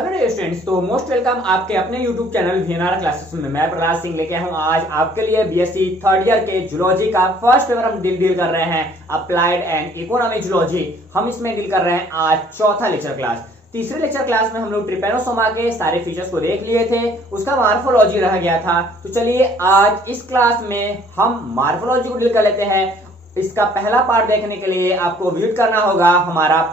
Hello dear students, तो most welcome आपके अपने YouTube चैनल वीएनआर क्लासेस में। मैं प्रहलाद सिंह लेके हूं आज आपके लिए बीएससी थर्ड ईयर के जूलॉजी का फर्स्ट पेपर हम डील कर रहे हैं, अप्लाइड एंड इकोनॉमिक जूलॉजी। हम इसमें डील कर रहे हैं आज चौथा लेक्चर क्लास। तीसरे लेक्चर क्लास में हम लोग ट्रिपेनोसोमा के सारे फीचर्स को देख लिए थे, उसका मार्फोलॉजी रह गया था। तो चलिए आज इस क्लास में हम मार्फोलॉजी को डील कर लेते हैं। इसका पहला पार्ट देखने के लिए आपको विजिट करना होगा हमारा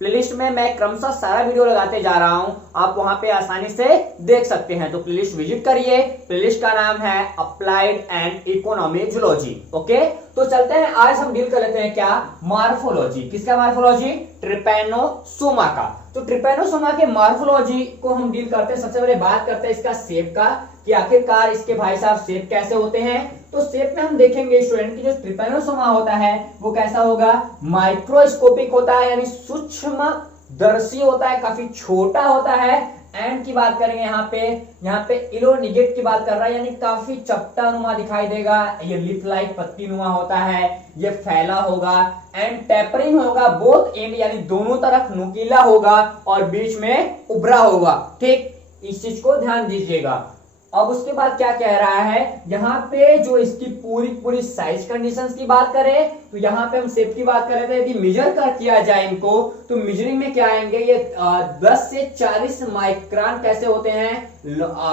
प्लेलिस्ट में मैं क्रमशः सारा वीडियो लगाते जा रहा हूं, आप वहां पे आसानी से देख सकते हैं। तो प्लेलिस्ट विजिट करिए। प्लेलिस्ट का नाम है applied and economic zoology. Okay, तो चलते हैं। आज हम डील कर लेते हैं क्या, मार्फोलॉजी। किसका मार्फोलॉजी? ट्रिपेनोसोमा का। तो ट्रिपेनोसोमा के मार्फोलॉजी को हम डील करते हैं। सबसे पहले बात करते हैं इसका शेप का, कि आखिरकार इसके भाई साहब शेप कैसे होते हैं। तो शेप में हम देखेंगे स्टूडेंट की जो ट्रिपेनोसोमा होता है वो कैसा होगा, माइक्रोस्कोपिक होता है, यानी सूक्ष्म दर्शी होता है, काफी छोटा होता है। एंड की बात करेंगे यहाँ पे इलोनिगेट की बात कर रहा है, यानी काफी चपटा नुमा दिखाई देगा। ये लिप लाइक पत्ती नुमा होता है, ये फैला होगा। एंड टेपरिंग होगा, बोथ एंड यानी दोनों तरफ नुकीला होगा और बीच में उभरा होगा। ठीक, इस चीज को ध्यान दीजिएगा। अब उसके बाद क्या कह रहा है, यहाँ पे जो इसकी पूरी साइज कंडीशंस की बात करें तो यहाँ पे हम शेप की बात कर रहे थे। यदि मेजर कर किया जाए इनको तो मेजरिंग में क्या आएंगे, ये 10 से 40 माइक्रोन कैसे होते हैं,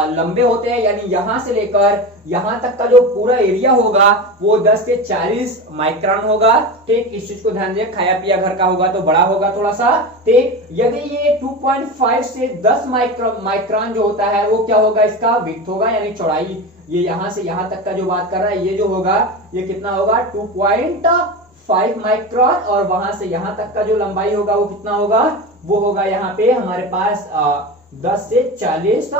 लंबे होते हैं। यानी यहां से लेकर यहां तक का जो पूरा एरिया होगा वो 10 से 40 माइक्रोन होगा। ठीक, इस चीज को ध्यान दीजिए। खाया पिया घर का होगा तो बड़ा होगा थोड़ा सा। ठीक, यदि ये 2.5 से 10 माइक्रोन जो होता है वो क्या होगा, इसका विड्थ होगा, यानी चौड़ाई। ये यहां से यहां तक का जो बात कर रहा है ये जो होगा ये कितना होगा, 2.5 माइक्रोन। और वहां से यहां तक का जो लंबाई होगा वो कितना होगा, वो होगा यहाँ पे हमारे पास 10 से 40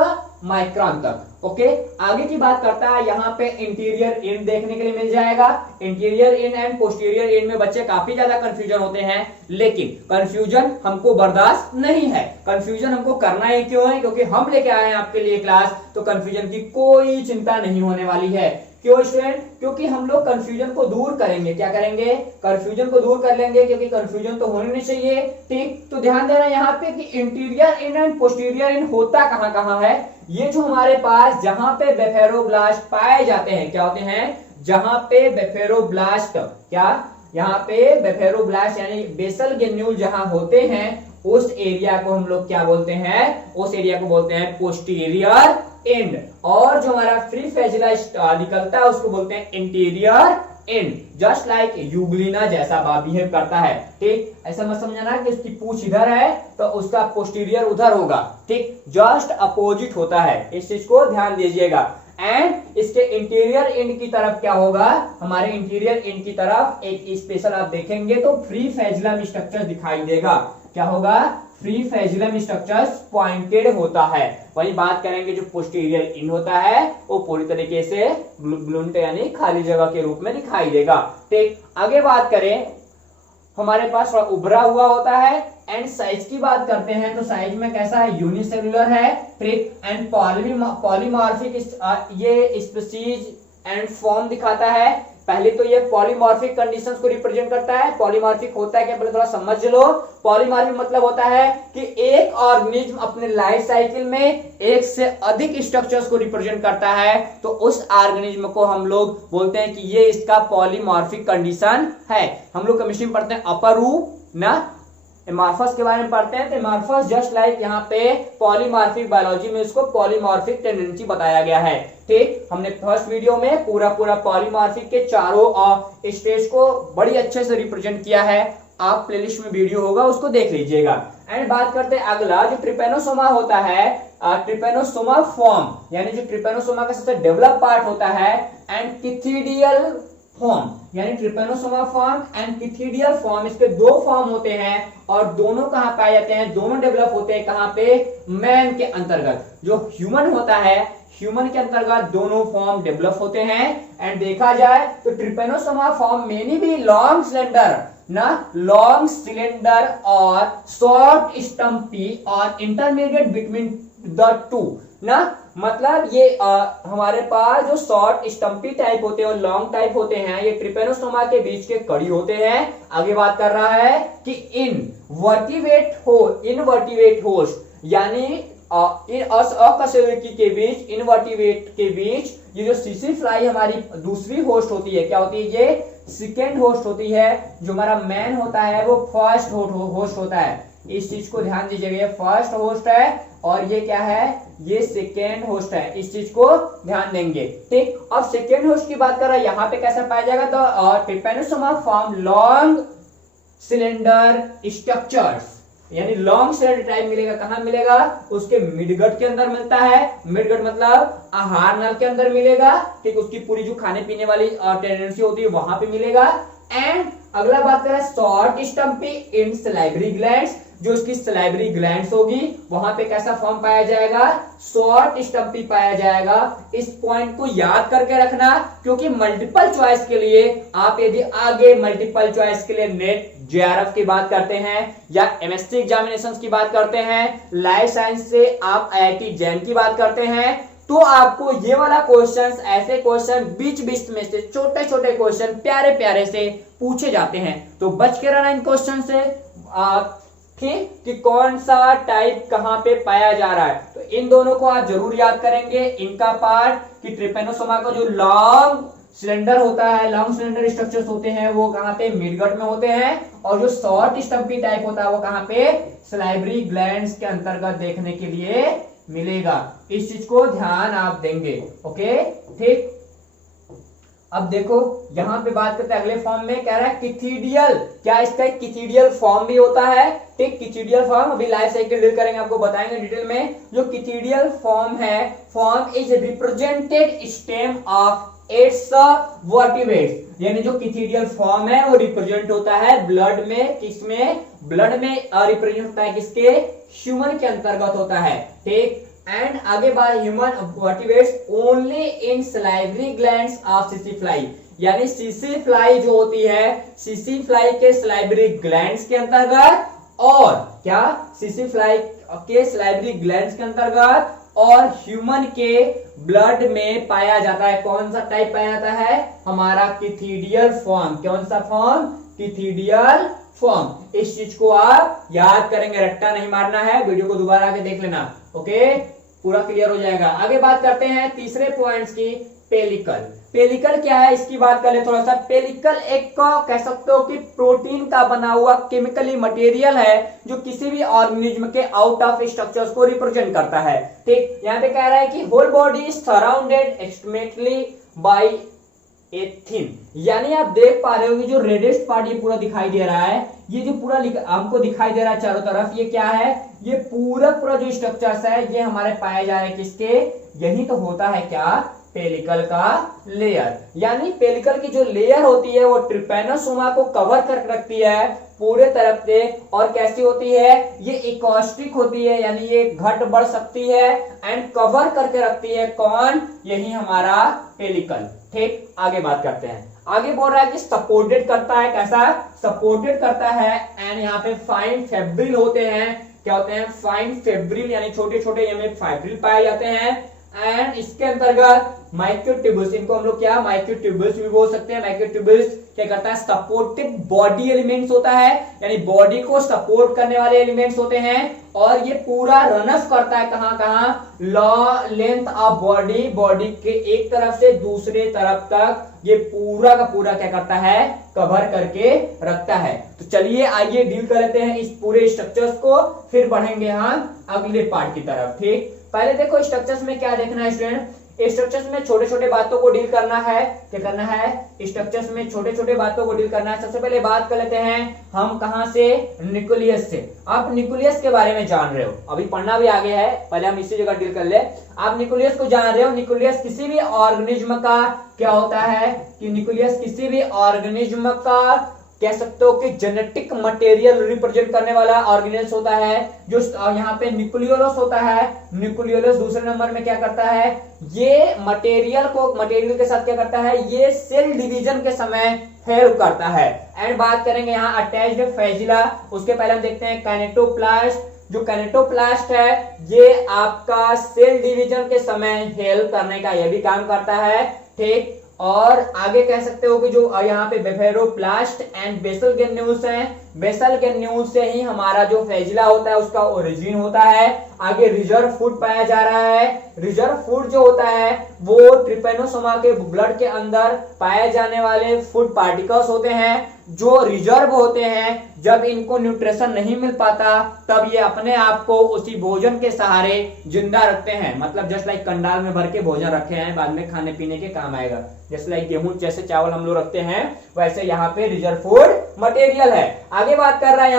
माइक्रोन तक। ओके, आगे की बात करता है। यहाँ पे इंटीरियर एंड देखने के लिए मिल जाएगा। Interior and and posterior and में बच्चे काफी ज्यादा कंफ्यूजन होते हैं, लेकिन कंफ्यूजन हमको बर्दाश्त नहीं है। कंफ्यूजन हमको करना ही क्यों है, क्योंकि हम लेके आए हैं आपके लिए क्लास, तो कंफ्यूजन की कोई चिंता नहीं होने वाली है। क्यों स्टूडेंट? क्योंकि हम लोग कंफ्यूजन को दूर करेंगे। क्या करेंगे? कंफ्यूजन को दूर कर लेंगे, क्योंकि कंफ्यूजन तो होनी नहीं चाहिए। ठीक, तो ध्यान देना यहाँ पे कि इंटीरियर इन एंड पोस्टीरियर इन होता कहां कहां है। ये जो हमारे पास जहां पे बेफेरोब्लास्ट पाए जाते हैं, क्या होते हैं, जहां पे बेफेरोब्लास्ट, क्या यहाँ पे बेफेरोब्लास्ट यानी बेसल गेन्यूल जहां होते हैं उस एरिया को हम लोग क्या बोलते हैं, उस एरिया को बोलते हैं पोस्टीरियर एंड। और जो हमारा फ्री फ्लैजिला निकलता है उसको बोलते हैं interior and. Just like Euglena जैसा बिहेव करता है। ठीक, ऐसा मत समझना कि उसकी पूंछ इधर है तो उसका पोस्टीरियर उधर होगा। ठीक, जस्ट अपोजिट होता है, इस चीज को ध्यान दीजिएगा। एंड इसके इंटीरियर एंड की तरफ क्या होगा, हमारे इंटीरियर एंड की तरफ एक स्पेशल आप देखेंगे तो फ्री फ्लैजिलम स्ट्रक्चर दिखाई देगा। क्या होगा, फ्री फ्लैजिलम स्ट्रक्चर्स पॉइंटेड होता है। वही बात करेंगे जो पोस्टीरियर एंड होता है वो पूरी तरीके से ब्लूंट यानी खाली जगह के रूप में दिखाई देगा। ठीक, आगे बात करें, हमारे पास थोड़ा उभरा हुआ होता है। एंड साइज की बात करते हैं तो साइज में कैसा है, यूनिसेलुलर है। ठीक, एंड पॉलीमॉर्फिक ये स्पीशीज एंड फॉर्म दिखाता है। पहले तो ये पॉलीमॉर्फिक कंडीशंस को रिप्रेजेंट करता है। पॉलीमॉर्फिक होता है क्या, पहले थोड़ा समझ लो। पॉलीमॉर्फिक मतलब होता है कि एक ऑर्गेनिज्म अपने लाइफ साइकिल में एक से अधिक स्ट्रक्चर्स को रिप्रेजेंट करता है, तो उस ऑर्गेनिज्म को हम लोग बोलते हैं कि ये इसका पॉलीमॉर्फिक कंडीशन है। हम लोग केमिस्ट्री में पढ़ते हैं अपर रूप ना, एमार्फस के बारे में पढ़ते हैं। तो एमार्फस जस्ट लाइक यहाँ पे पॉलीमॉर्फिक बायोलॉजी में इसको पॉलीमॉर्फिक टेंडेंसी बताया गया है। ठीक, हमने फर्स्ट वीडियो में पूरा पॉलीमॉर्फिक के चारों स्टेज को बड़ी अच्छे से रिप्रेजेंट किया है। आप प्लेलिस्ट में वीडियो होगा उसको देख लीजिएगा। एंड बात करते हैं अगला, जो ट्रिपेनोसोमा होता है, ट्रिपेनोसोमा फॉर्म यानी जो ट्रिपेनोसोमा का सबसे डेवलप पार्ट होता है। एंड पिथिडियल फॉर्म यानी ट्रिपेनोसोमा फॉर्म एंड पिथिडियल फॉर्म, इसके दो फॉर्म होते हैं और दोनों कहां पाए जाते हैं, दोनों डेवलप होते हैं कहां पे, मैन के अंतर्गत। जो ह्यूमन होता है, ह्यूमन के अंतर्गत दोनों फॉर्म डेवलप होते हैं। एंड देखा जाए तो ट्रिपेनोसोमा फॉर्म मेनी भी लॉन्ग सिलेंडर ना, लॉन्ग सिलेंडर और शॉर्ट स्टम्पी और इंटरमीडिएट बिटवीन द टू ना। मतलब ये हमारे पास जो शॉर्ट स्टम्पी टाइप होते हैं और लॉन्ग टाइप होते हैं, ये ट्रिपेनोसोमा के बीच के कड़ी होते हैं। आगे बात कर रहा है कि इनवर्टिब्रेट होस्ट यानी इन अकशेरुकी के बीच, इनवर्टिब्रेट के बीच ये जो सीसी फ्लाई हमारी दूसरी होस्ट होती है, क्या होती है, ये सेकेंड होस्ट होती है। जो हमारा मैन होता है वो फर्स्ट होस्ट होता है। इस चीज को ध्यान दीजिएगा, ये फर्स्ट होस्ट है और ये क्या है, ये सेकेंड होस्ट है। इस चीज को ध्यान देंगे, ठीक। अब सेकेंड होस्ट की बात कर रहा है, यहाँ पे कैसा पाया जाएगा, तो Trypanosoma form long cylinder structures, यानी लॉन्ग सिलेंडर टाइप मिलेगा। कहां मिलेगा, उसके मिडगट के अंदर मिलता है। मिडगट मतलब आहार नल के अंदर मिलेगा, ठीक। उसकी पूरी जो खाने पीने वाली टेंडेंसी होती है वहां पे मिलेगा। एंड अगला बात करें शॉर्ट स्टम्पी इन सलाइवरी ग्लैंड्स, जो उसकी सलाइवरी ग्लैंड्स होगी वहां पे कैसा फॉर्म पाया जाएगा, शॉर्ट स्टम्पी पाया जाएगा। इस पॉइंट को याद करके रखना, क्योंकि मल्टीपल चॉइस के लिए आप यदि आगे मल्टीपल चॉइस के लिए नेट जेआरएफ की बात करते हैं या एमएससी एग्जामिनेशंस की बात करते हैं, लाइफ साइंस से आप आईआईटी जैन की बात करते हैं, तो आपको ये वाला क्वेश्चंस, ऐसे क्वेश्चन बीच बीच में से छोटे छोटे क्वेश्चन प्यारे प्यारे से पूछे जाते हैं। तो बच के रहना इन क्वेश्चन से, ठीक, कि कौन सा टाइप कहां पे पाया जा रहा है। तो इन दोनों को आप जरूर याद करेंगे, इनका पार्ट कि ट्रिपेनोसोमा का जो लॉन्ग सिलेंडर होता है, लॉन्ग सिलेंडर स्ट्रक्चर्स होते हैं वो कहां पे, मिडगट में होते हैं, और जो शॉर्ट स्टम्पी टाइप होता है वो कहां पे, सलाइवरी ग्लैंड्स के अंतर्गत देखने के लिए मिलेगा। इस चीज को ध्यान आप देंगे, ओके, ठीक। अब देखो यहां पे बात करते हैं अगले फॉर्म में, कह रहा है किथीडियल, क्या इसका एक किथीडियल फॉर्म भी होता है, ठीक। किथीडियल फॉर्म अभी लाइफ साइकिल डील करेंगे, आपको बताएंगे डिटेल में। जो किथीडियल फॉर्म है, form is represented stem of its vertebrates, यानी जो किथीडियल फॉर्म है वो रिप्रेजेंट होता है ब्लड में, किसमें, ब्लड में रिप्रेजेंट होता है किसके, ह्यूमन के अंतर्गत होता है, ठीक। एंड आगे बात, human vertebrates only in salivary glands of CC fly, यानी सीसी फ्लाई जो होती है, सीसी फ्लाई के सलाइवरी ग्लैंड्स के अंतर्गत, और क्या, सीसी फ्लाई के सलाइवरी ग्लैंड्स के अंतर्गत और ह्यूमन के ब्लड में पाया जाता है। कौन सा टाइप पाया जाता है, हमारा किथीडियल फॉर्म। कौन सा फॉर्म, किथीडियल फॉर्म। इस चीज को आप याद करेंगे, रट्टा नहीं मारना है, वीडियो को दोबारा आके देख लेना, ओके, पूरा क्लियर हो जाएगा। आगे बात करते हैं तीसरे पॉइंट्स की, पेलिकल। पेलिकल क्या है, इसकी बात कर ले थोड़ा सा। पेलिकल एक कह सकते हो कि प्रोटीन का बना हुआ केमिकली मटेरियल है जो किसी भी ऑर्गेनिज्म के आउट ऑफ स्ट्रक्चर्स को रिप्रेजेंट करता है, ठीक। यहाँ पे कह रहा है कि whole body is surrounded extremely by a thin, यानी आप देख पा रहे हो कि जो रेडेस्ट पार्ट ये पूरा दिखाई दे रहा है, ये जो पूरा हमको दिखाई दे रहा है चारों तरफ, ये क्या है, ये पूरा पूरा जो स्ट्रक्चर्स है ये हमारे पाए जा रहे हैं किसके, यही तो होता है क्या, पेलिकल का लेयर। यानी पेलिकल की जो लेयर होती है वो ट्रिपेनोसोमा को कवर कर रखती है पूरे तरफ से, और कैसी होती है, ये इकोस्टिक होती है, यानी ये घट बढ़ सकती है एंड कवर करके रखती है, कौन, यही हमारा पेलिकल, ठीक। आगे बात करते हैं, आगे बोल रहा है कि सपोर्टेड करता है, कैसा, सपोर्टेड करता है, एंड यहाँ पे फाइन फेब्रिल होते हैं, क्या होते हैं, फाइन फेब्रिल, यानी छोटे छोटे यहाँ फाइब्रिल पाए जाते हैं। एंड इसके अंतर्गत माइक्रोट्यूबुल्स, इनको हम लोग क्या, माइक्रोट्यूबुल्स भी बोल सकते हैं। माइक्रोट्यूबुल्स क्या करता है, सपोर्टेड बॉडी एलिमेंट्स होता है, यानी बॉडी को सपोर्ट करने वाले एलिमेंट्स होते हैं, और ये पूरा रनअप करता है कहां कहां, लेंथ ऑफ बॉडी, बॉडी के एक तरफ से दूसरे तरफ तक ये पूरा का पूरा क्या करता है, कवर करके रखता है। तो चलिए आइए डील कर लेते हैं इस पूरे स्ट्रक्चर्स को, फिर बढ़ेंगे हम अगले पार्ट की तरफ, ठीक। पहले देखो स्ट्रक्चर्स में क्या देखना है स्टूडेंट, स्ट्रक्चर्स में छोटे छोटे बातों को डील करना है, क्या करना है, स्ट्रक्चर्स में छोटे छोटे बातों को डील करना है। सबसे पहले बात कर लेते हैं हम कहां से, न्यूक्लियस से। आप न्यूक्लियस के बारे में जान रहे हो, अभी पढ़ना भी आगे है, पहले हम इसी जगह डील कर ले। आप न्यूक्लियस को जान रहे हो, न्यूक्लियस किसी भी ऑर्गेनिज्म का क्या होता है, कि न्यूक्लियस किसी भी ऑर्गेनिज्म का कह सकते हो कि जेनेटिक मटेरियल रिप्रेजेंट करने वाला ऑर्गेनेल्स होता है। जो यहाँ पे न्यूक्लियोलस होता है, न्यूक्लियोलस दूसरे नंबर में क्या करता है, ये मटेरियल के साथ क्या करता है, ये सेल डिवीजन के समय हेल्प करता है। एंड बात करेंगे यहाँ अटैच्ड फ्लैजिला, उसके पहले हम देखते हैं काइनेटोप्लास्ट। जो काइनेटोप्लास्ट है ये आपका सेल डिवीजन के समय हेल्प करने का ये भी काम करता है, ठीक। और आगे कह सकते हो कि जो यहाँ पे बेफेरोप्लास्ट एंड बेसल गैन्यूल्स हैं, बेसल गैन्यूल्स से ही हमारा जो फ्लैजिला होता है उसका ओरिजिन होता है। आगे रिजर्व फूड पाया जा रहा है। रिजर्व फूड जो होता है वो ट्रिपेनोसोमा के ब्लड के अंदर पाए जाने वाले फूड पार्टिकल्स होते हैं जो रिजर्व होते हैं। जब इनको न्यूट्रिशन नहीं मिल पाता तब ये अपने आप को उसी भोजन के सहारे जिंदा रखते हैं। मतलब जस्ट लाइक कंडाल में भर के भोजन रखे हैं, बाद में खाने पीने के काम आएगा। जस्ट लाइक गेहूं जैसे चावल हम लोग रखते हैं वैसे यहाँ पे रिजर्व फूड मटेरियल है। आगे बात कर रहा है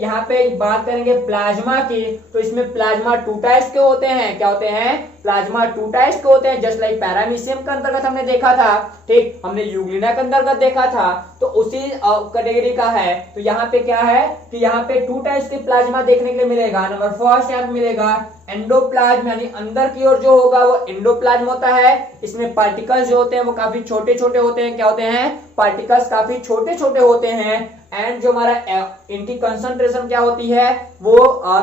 यहाँ पे बात करेंगे प्लाज्मा की। तो इसमें प्लाज्मा टू टाइप्स के होते हैं। क्या होते हैं? प्लाज्मा टू टाइप्स के होते हैं। जस्ट लाइक पैरामीशियम के अंतर्गत हमने देखा था, ठीक, हमने यूग्लिना के अंतर्गत देखा था, तो उसी कैटेगरी का है। तो यहाँ पे क्या है कि यहाँ पे टू टाइप्स के प्लाज्मा देखने के लिए मिलेगा। नंबर फर्स्ट यहाँ पे मिलेगा एंडोप्लाज्म, यानी अंदर की ओर जो होगा वो एंडोप्लाज्म होता है। इसमें पार्टिकल्स जो होते हैं वो काफी छोटे छोटे होते हैं। क्या होते हैं? पार्टिकल्स काफी छोटे छोटे होते हैं। एंड जो हमारा इनकी कंसंट्रेशन क्या होती है वो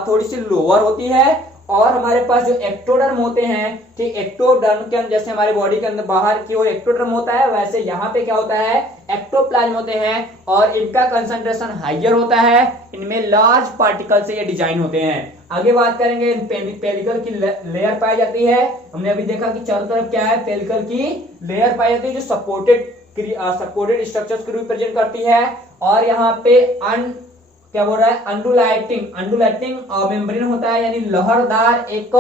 थोड़ी सी लोअर होती है। और हमारे पास जो एक्टोडर्म होते हैं, ठीक, एक्टोडर्म के अंदर जैसे हमारे बॉडी के अंदर बाहर की ओर एक्टोडर्म होता है वैसे यहाँ पे क्या होता है? एक्टोप्लाज्म होते हैं और इनका कंसंट्रेशन हाइयर होता है। इनमें लार्ज पार्टिकल से ये डिजाइन होते हैं। आगे बात करेंगे पेलिकल की लेयर पाई जाती है। हमने अभी देखा कि चारों तरफ क्या है? पेलिकल की लेयर पाई जाती है जो सपोर्टेड स्ट्रक्चर्स को रिप्रेजेंट करती है। और यहाँ पे क्या बोल रहा है? अंडुलेटिंग मेम्ब्रेन होता है, यानी लहरदार एक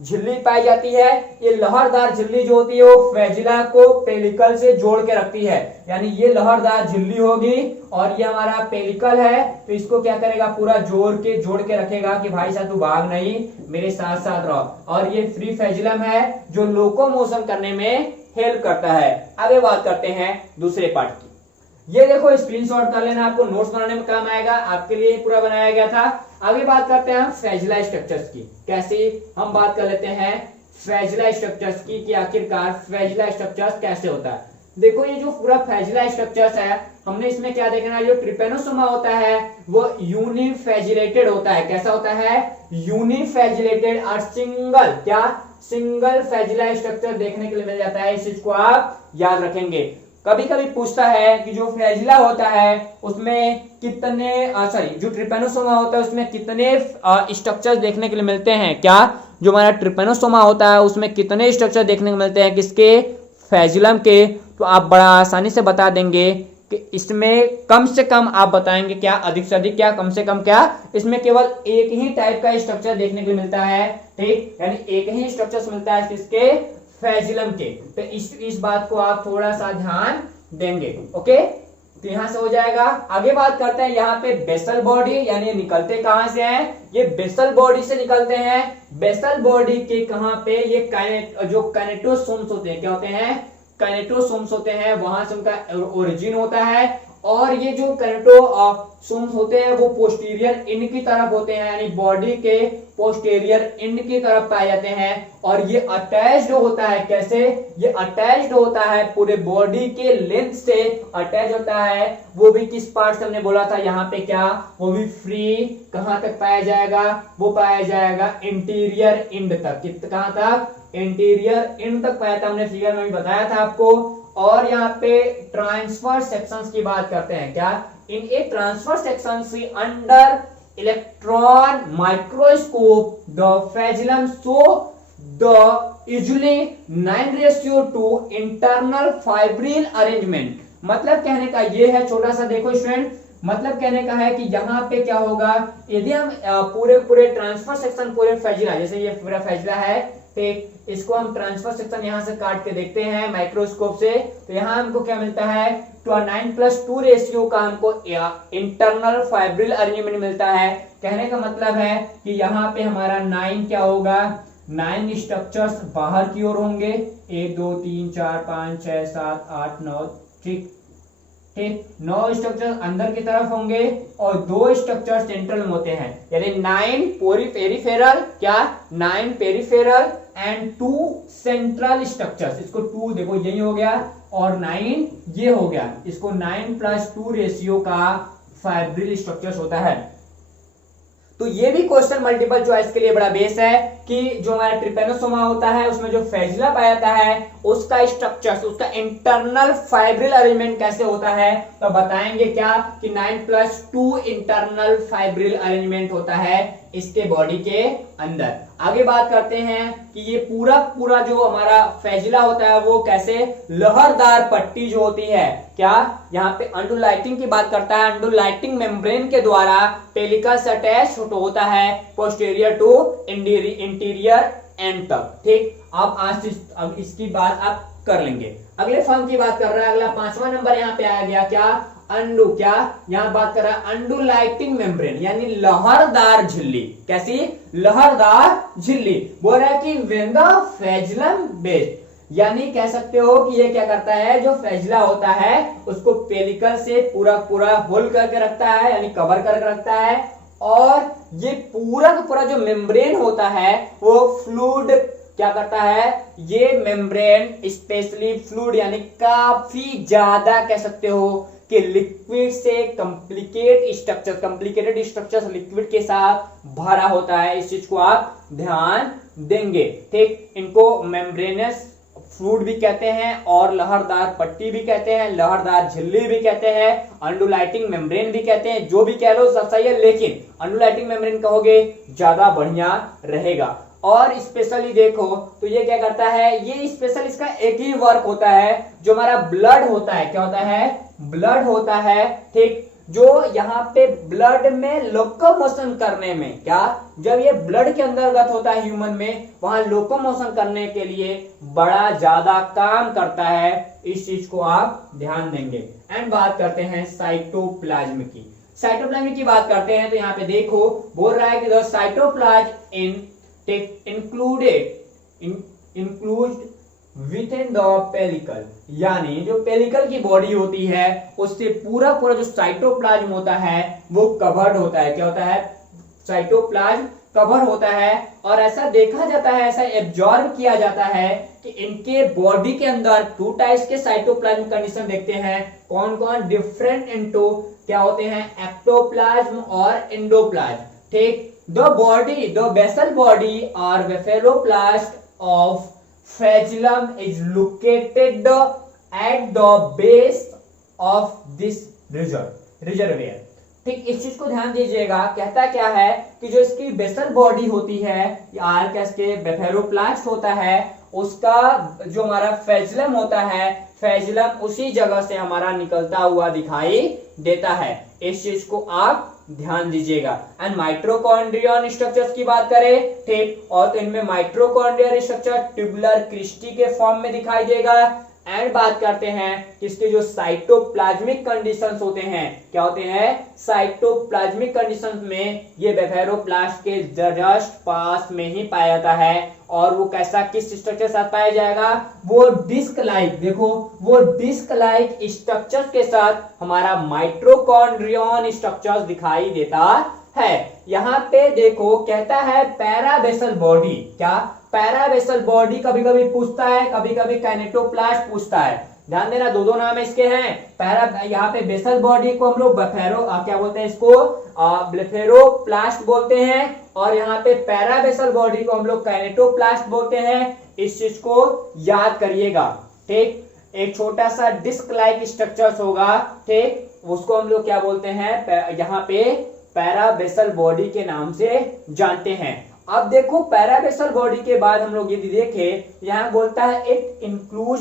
झिल्ली पाई जाती है। ये लहरदार झिल्ली जो होती है वो फ्लैजिला को पेलिकल से जोड़ के रखती है। यानी ये लहरदार झिल्ली होगी और ये हमारा पेलिकल है, तो इसको क्या करेगा? पूरा जोड़ के रखेगा कि भाई साहब तू भाग नहीं, मेरे साथ साथ रहो। और ये फ्री फ्लैजिलम है जो लोकोमोशन करने में हेल्प करता है। आगे बात करते हैं दूसरे पार्ट की। ये देखो स्क्रीनशॉट कर लेना, आपको नोट्स बनाने में काम आएगा, आपके लिए पूरा बनाया गया था। आगे बात करते हैं हम फ्लैजिला स्ट्रक्चर्स की। कैसे? हम बात कर लेते हैं फ्लैजिला स्ट्रक्चर्स की कि आखिरकार फ्लैजिला स्ट्रक्चर्स कैसे होता है। देखो ये जो पूरा फ्लैजिला स्ट्रक्चर्स है, हमने इसमें क्या देखना है? जो ट्रिपेनोसोमा होता है वो यूनिफ्लैजिलेटेड होता है। कैसा होता है? यूनिफ्लैजिलेटेड और सिंगल फ्लैजिला स्ट्रक्चर देखने के लिए मिल जाता है। इस चीज को आप याद रखेंगे। कभी कभी पूछता है कि जो फ्लैजिला होता है उसमें कितने जो ट्रिपेनोसोमा होता है उसमें कितने स्ट्रक्चर्स देखने के लिए मिलते हैं। क्या? जो हमारा ट्रिपेनोसोमा होता है उसमें कितने स्ट्रक्चर देखने को मिलते हैं? किसके? फ्लैजिलम के। तो आप बड़ा आसानी से बता देंगे कि इसमें कम से कम आप बताएंगे क्या? अधिक से अधिक क्या? कम से कम क्या? इसमें केवल एक ही टाइप का स्ट्रक्चर देखने को मिलता है, ठीक, यानी एक ही स्ट्रक्चर मिलता है किसके? फ्लैजिलम के। तो इस बात को आप थोड़ा सा ध्यान देंगे। ओके, तो यहां से हो जाएगा। आगे बात करते हैं यहाँ पे बेसल बॉडी, यानी निकलते कहां से हैं? ये बेसल बॉडी से निकलते हैं। बेसल बॉडी के कहां पे? ये जो काइनेटोसोम्स होते हैं, क्या होते हैं? काइनेटोसोम्स होते हैं, वहां से उनका ओरिजिन होता है। और ये जो काइनेटोसोम्स होते हैं वो पोस्टीरियर इंड की तरफ होते हैं, यानी बॉडी के पोस्टीरियर इंड की तरफ पाए जाते हैं। और ये अटैच्ड होता है। कैसे? ये अटैच्ड होता है पूरे बॉडी के लेंथ से अटैच होता है। वो भी किस पार्ट से हमने बोला था यहाँ पे? क्या? वो भी फ्री कहां तक पाया जाएगा? वो पाया जाएगा इंटीरियर इंड तक। कहां तक? इंटीरियर इंड तक पाया था, हमने फिगर में भी बताया था आपको। और यहाँ पे ट्रांसफर सेक्शंस की बात करते हैं। क्या? In a transfer section see under electron microscope the flagellum show the usually 9:2 internal fibril arrangement. मतलब कहने का ये है, छोटा सा देखो स्टूडेंट, मतलब कहने का है कि यहाँ पे क्या होगा? यदि हम पूरे ट्रांसफर सेक्शन पूरे फ्लैजिला, जैसे ये पूरा फ्लैजिला है, ठीक, इसको हम ट्रांसफर सेक्शन यहां से काट के देखते हैं माइक्रोस्कोप से, तो यहां हमको क्या मिलता है? 9:2 रेशियो का हमको इंटरनल फाइब्रिल अरेंजमेंट मिलता है। कहने का मतलब है कि यहाँ पे हमारा 9 क्या होगा? 9 स्ट्रक्चर्स बाहर की ओर होंगे। 1 2 3 4 5 6 7 8 9, ठीक, 9 स्ट्रक्चर अंदर की तरफ होंगे और 2 स्ट्रक्चर सेंट्रल में होते हैं, यानी 9 पेरिफेरल, क्या? 9 पेरिफेरल एंड 2 सेंट्रल स्ट्रक्चर्स। इसको 2 देखो यही हो गया और 9 ये हो गया। इसको 9+2 रेशियो का फाइब्रिल स्ट्रक्चर्स होता है। तो ये भी क्वेश्चन मल्टीपल चॉइस के लिए बड़ा बेस है कि जो हमारा ट्रिपेनोसोमा होता है उसमें जो फ्लैजिला पाया जाता है उसका स्ट्रक्चर, उसका इंटरनल फाइब्रिल अरेंजमेंट कैसे होता है, तो बताएंगे क्या कि 9+2 इंटरनल फाइब्रिल अरेंजमेंट होता है इसके बॉडी के अंदर। आगे बात करते हैं कि ये पूरा पूरा जो हमारा फ्लैजिला होता है वो कैसे लहरदार पट्टी जो होती है, क्या यहाँ पे अंडुलाइटिंग की बात करता है, अंडुलाइटिंग मेम्ब्रेन के द्वारा पेलिकल से अटैच होता है पोस्टीरियर टू इंटीरियर एंड तक। ठीक, अब इसकी बात आप कर लेंगे। अगले फॉर्म की बात कर रहा है, अगला 5वां नंबर यहाँ पे आया गया क्या, अंडू, क्या यहाँ बात कर रहा है अंडुलाइटिंग मेम्ब्रेन यानी लहरदार झिल्ली। कैसी लहरदार झिल्ली, बोल रहा है कि व्हेन द फ्लैजिलम बेस्ड, यानी कह सकते हो कि ये क्या करता है, जो फ्लैजिला होता है उसको पेलिकल से पूरा पूरा होल करके रखता है यानी कवर करके रखता है, और ये पूरा का पूरा जो मेम्ब्रेन होता है वो फ्लूइड क्या करता है, ये मेम्ब्रेन स्पेशली फ्लूइड यानी काफी ज्यादा कह सकते हो कि लिक्विड से कॉम्प्लिकेटेड स्ट्रक्चर लिक्विड के साथ भरा होता है। इस चीज को आप ध्यान देंगे। ठीक, इनको मेम्ब्रेनस फ्लूइड भी कहते हैं और लहरदार पट्टी भी कहते हैं, लहरदार झिल्ली भी कहते हैं, अंडुलाइटिंग मेम्ब्रेन भी कहते हैं, जो भी कह लो सब सही है, लेकिन अंडुलाइटिंग मेम्ब्रेन कहोगे ज्यादा बढ़िया रहेगा। और स्पेशली देखो तो ये क्या करता है, ये स्पेशल इसका एक ही वर्क होता है, जो हमारा ब्लड होता है, क्या होता है, ब्लड होता है। ठीक, जो यहाँ पे ब्लड में लोकोमोशन करने में, क्या जब ये ब्लड के अंतर्गत होता है ह्यूमन में, वहां लोकोमोशन करने के लिए बड़ा ज्यादा काम करता है। इस चीज को आप ध्यान देंगे। एंड बात करते हैं साइटोप्लाज्म की। साइटोप्लाज्म की बात करते हैं तो यहाँ पे देखो बोल रहा है कि the cytoplasm include with in the pellicle, यानी जो पेलिकल की बॉडी होती है उससे पूरा पूरा जो साइटोप्लाज्म होता है वो कवर्ड होता है। क्या होता है, साइटोप्लाज्म कवर होता है। और ऐसा देखा जाता है, ऐसा एब्जॉर्ब किया जाता है कि इनके बॉडी के अंदर 2 टाइप्स के साइटोप्लाज्म कंडीशन देखते हैं। कौन कौन, डिफरेंट इनटू क्या होते हैं, एक्टोप्लाज्म और एंडोप्लाज्म। ठीक, the basal body or cephaloplast of flagellum is located at the base of this reservoir। ठीक, इस चीज को ध्यान दीजिएगा। कहता क्या है कि जो इसकी बेसल बॉडी होती है, के बेफेरोप्लास्ट होता है, उसका जो हमारा फ्लैजिलम होता है, फ्लैजिलम उसी जगह से हमारा निकलता हुआ दिखाई देता है। इस चीज को आप ध्यान दीजिएगा। एंड माइटोकॉन्ड्रियन स्ट्रक्चर्स की बात करें, ठीक, और तो इनमें माइटोकॉन्ड्रियल स्ट्रक्चर ट्यूबुलर क्रिस्टी के फॉर्म में दिखाई देगा। एंड बात करते हैं कि इसके जो साइटोप्लाज्मिक कंडीशंस होते हैं, क्या होते हैं, साइटोप्लाज्मिक कंडीशंस में ये बेफेरोप्लास्ट के जस्ट पास में ही पाया जाता है। और वो कैसा, किस स्ट्रक्चर के साथ पाया जाएगा, वो डिस्क लाइक, देखो वो डिस्क लाइक स्ट्रक्चर्स के साथ हमारा माइटोकॉन्ड्रियन स्ट्रक्चर्स दिखाई देता है। यहाँ पे देखो कहता है पैराबेसल बॉडी, क्या पैराबेसल बॉडी कभी कभी पूछता है, कभी कभी काइनेटोप्लास्ट पूछता है। ध्यान देना, दो नाम इसके हैं। पैरा, यहाँ पे बेसल बॉडी को हम लोग क्या बोलते हैं, इसको ब्लेफेरोप्लास्ट बोलते हैं, और यहाँ पे पैराबेसल बॉडी को हम लोग काइनेटोप्लास्ट बोलते हैं। इस चीज को याद करिएगा। ठीक, एक छोटा सा डिस्क लाइक स्ट्रक्चर्स होगा, ठीक, उसको हम लोग क्या बोलते हैं, यहाँ पे पैराबेसल बॉडी के नाम से जानते हैं। अब देखो पैराबेसल बॉडी के बाद हम लोग यदि देखें, यहाँ बोलता है it include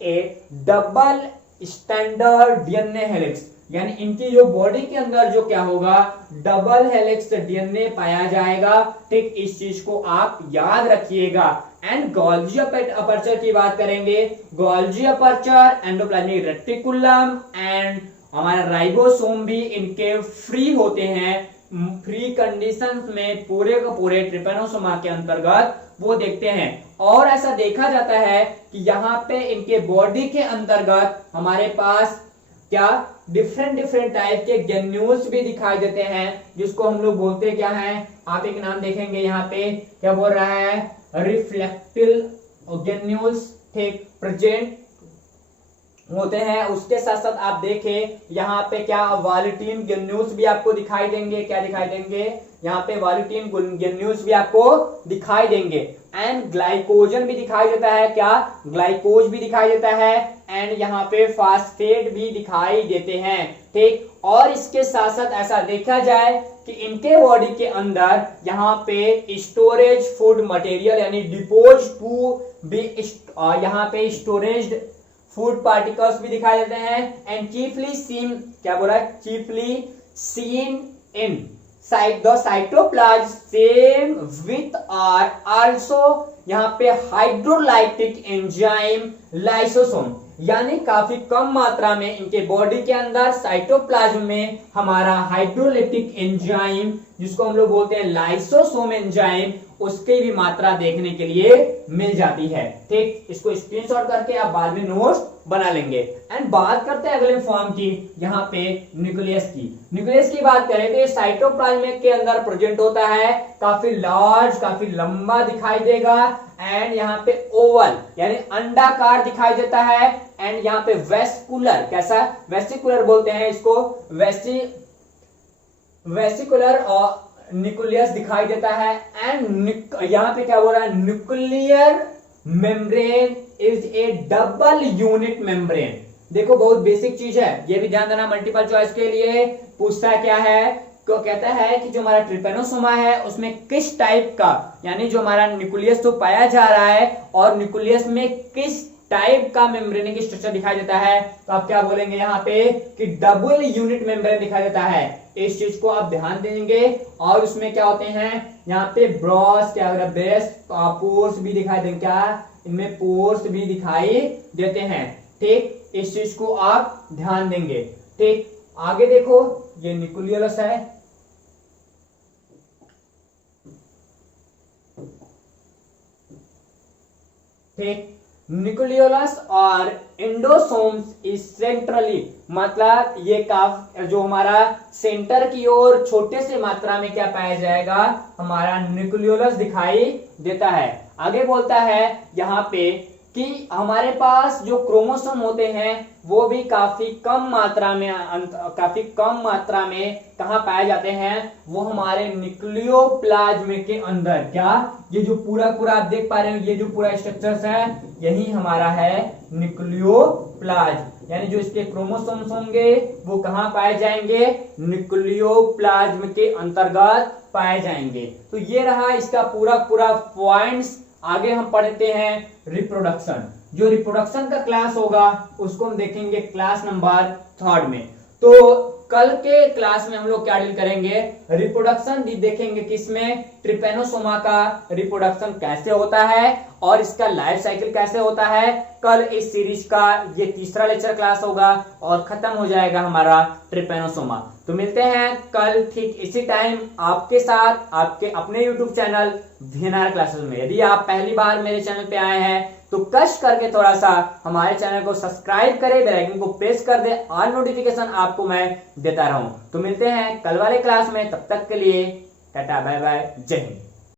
A double standard DNA helix, यानी इनकी जो बॉडी के अंदर जो क्या होगा, डबल हेलिक्स डीएनए पाया जाएगा। ठीक, इस चीज को आप याद रखिएगा। एंड गोल्जी अपर्चर की बात करेंगे, Golgi aperture, endoplasmic reticulum and हमारा राइबोसोम भी इनके फ्री होते हैं। फ्री कंडीशंस में पूरे का पूरे ट्रिपेनोसोमा के अंतर्गत वो देखते हैं। और ऐसा देखा जाता है कि यहाँ पे इनके बॉडी के अंतर्गत हमारे पास क्या डिफरेंट टाइप के ग्रेन्यूल्स भी दिखाई देते हैं, जिसको हम लोग बोलते क्या हैं, आप एक नाम देखेंगे यहाँ पे, क्या बोल रहा है, रिफ्लेक्टिव ग्रेन्यूल्स। ठीक, प्रेजेंट होते हैं। उसके साथ साथ आप देखें यहाँ पे क्या वॉल्यूटिन ग्रेन्यूल्स भी आपको दिखाई देंगे। क्या दिखाई देंगे? यहाँ पे वॉल्यूटिन ग्रेन्यूल्स भी आपको दिखाई देंगे। एंड ग्लाइकोजन भी दिखाई देता है। क्या? ग्लाइकोज भी दिखाई देता है। एंड यहाँ पे फास्फेट भी दिखाई देते हैं। ठीक। और इसके साथ साथ ऐसा देखा जाए कि इनके बॉडी के अंदर यहाँ पे स्टोरेज फूड मटेरियल यानी डिपोज टू बी यहाँ पे स्टोरेज फूड पार्टिकल्स भी दिखाई देते हैं। एंड चीफली सीन, क्या बोला? Chiefly seen in the cytoplasm same with are also यहाँ पे हाइड्रोलाइटिक एंजाइम लाइसोसोम, यानी काफी कम मात्रा में इनके बॉडी के अंदर साइटोप्लाज्म में हमारा हाइड्रोलाइटिक एंजाइम, जिसको हम लोग बोलते हैं लाइसोसोम एंजाइम, उसकी भी मात्रा देखने के लिए मिल जाती है। ठीक। इसको स्क्रीनशॉट करके आप बाद में नोट्स बना लेंगे। एंड बात करते हैं अगले फॉर्म की, यहाँ पे न्यूक्लियस की। न्यूक्लियस की बात करें तो ये साइटोप्लाज्म के अंदर प्रेजेंट होता है, काफी लार्ज, काफी लंबा दिखाई देगा। एंड यहाँ पे ओवल यानी अंडाकार दिखाई देता है। एंड यहाँ पे वेस्कुलर, कैसा? वेसिकुलर बोलते हैं इसको, वेसिकुलर और न्यूक्लियस दिखाई देता है। एंड यहाँ पे क्या बोल रहा है? Nuclear membrane is A double unit membrane. देखो बहुत बेसिक चीज है, ये भी ध्यान देना। मल्टीपल चॉइस के लिए पूछता क्या है, को कहता है कि जो हमारा ट्रिपेनोसोमा है उसमें किस टाइप का, यानी जो हमारा न्यूक्लियस तो पाया जा रहा है और न्यूक्लियस में किस टाइप का मेम्ब्रेनिक स्ट्रक्चर दिखाई देता है। तो आप क्या बोलेंगे यहाँ पे कि डबल यूनिट मेम्ब्रेन दिखाई देता है। इस चीज को आप ध्यान देंगे। और उसमें क्या होते हैं यहाँ पे ब्रॉस, क्या बेस पोर्स भी दिखाई देंगे। क्या? इनमें पोर्स भी दिखाई देते हैं। ठीक। इस चीज को आप ध्यान देंगे। ठीक। आगे देखो, ये न्यूक्लियस है। ठीक। न्यूक्लियोलस और एंडोसोम्स इज सेंट्रली, मतलब ये जो हमारा सेंटर की ओर छोटे से मात्रा में क्या पाया जाएगा? हमारा न्यूक्लियोलस दिखाई देता है। आगे बोलता है यहाँ पे कि हमारे पास जो क्रोमोसोम होते हैं वो भी काफी कम मात्रा में कहाँ पाए जाते हैं? वो हमारे न्यूक्लियोप्लाज्म के अंदर। क्या? ये जो पूरा आप देख पा रहे हो, ये जो पूरा स्ट्रक्चर है यही हमारा है न्यूक्लियोप्लाज्म, यानी जो इसके क्रोमोसोम्स होंगे वो कहाँ पाए जाएंगे? न्यूक्लियोप्लाज्म के अंतर्गत पाए जाएंगे। तो ये रहा इसका पूरा पॉइंट्स। आगे हम पढ़ते हैं रिप्रोडक्शन। जो रिप्रोडक्शन का क्लास होगा उसको हम देखेंगे क्लास नंबर 3 में। तो कल के क्लास में हम लोग क्या डील करेंगे? रिप्रोडक्शन देखेंगे, किसमें? ट्रिपेनोसोमा का रिप्रोडक्शन कैसे होता है और इसका लाइफ साइकिल कैसे होता है। कल इस सीरीज का ये तीसरा लेक्चर क्लास होगा और खत्म हो जाएगा हमारा ट्रिपेनोसोमा। तो मिलते हैं कल ठीक इसी टाइम आपके साथ, आपके अपने YouTube चैनल VNR क्लासेस में। यदि आप पहली बार मेरे चैनल पे आए हैं तो कष्ट करके थोड़ा सा हमारे चैनल को सब्सक्राइब करें, बेल आइकन को प्रेस कर दे, ऑल नोटिफिकेशन आपको मैं देता रहूं। तो मिलते हैं कल वाले क्लास में, तब तक के लिए टाटा बाय बाय, जय हिंद।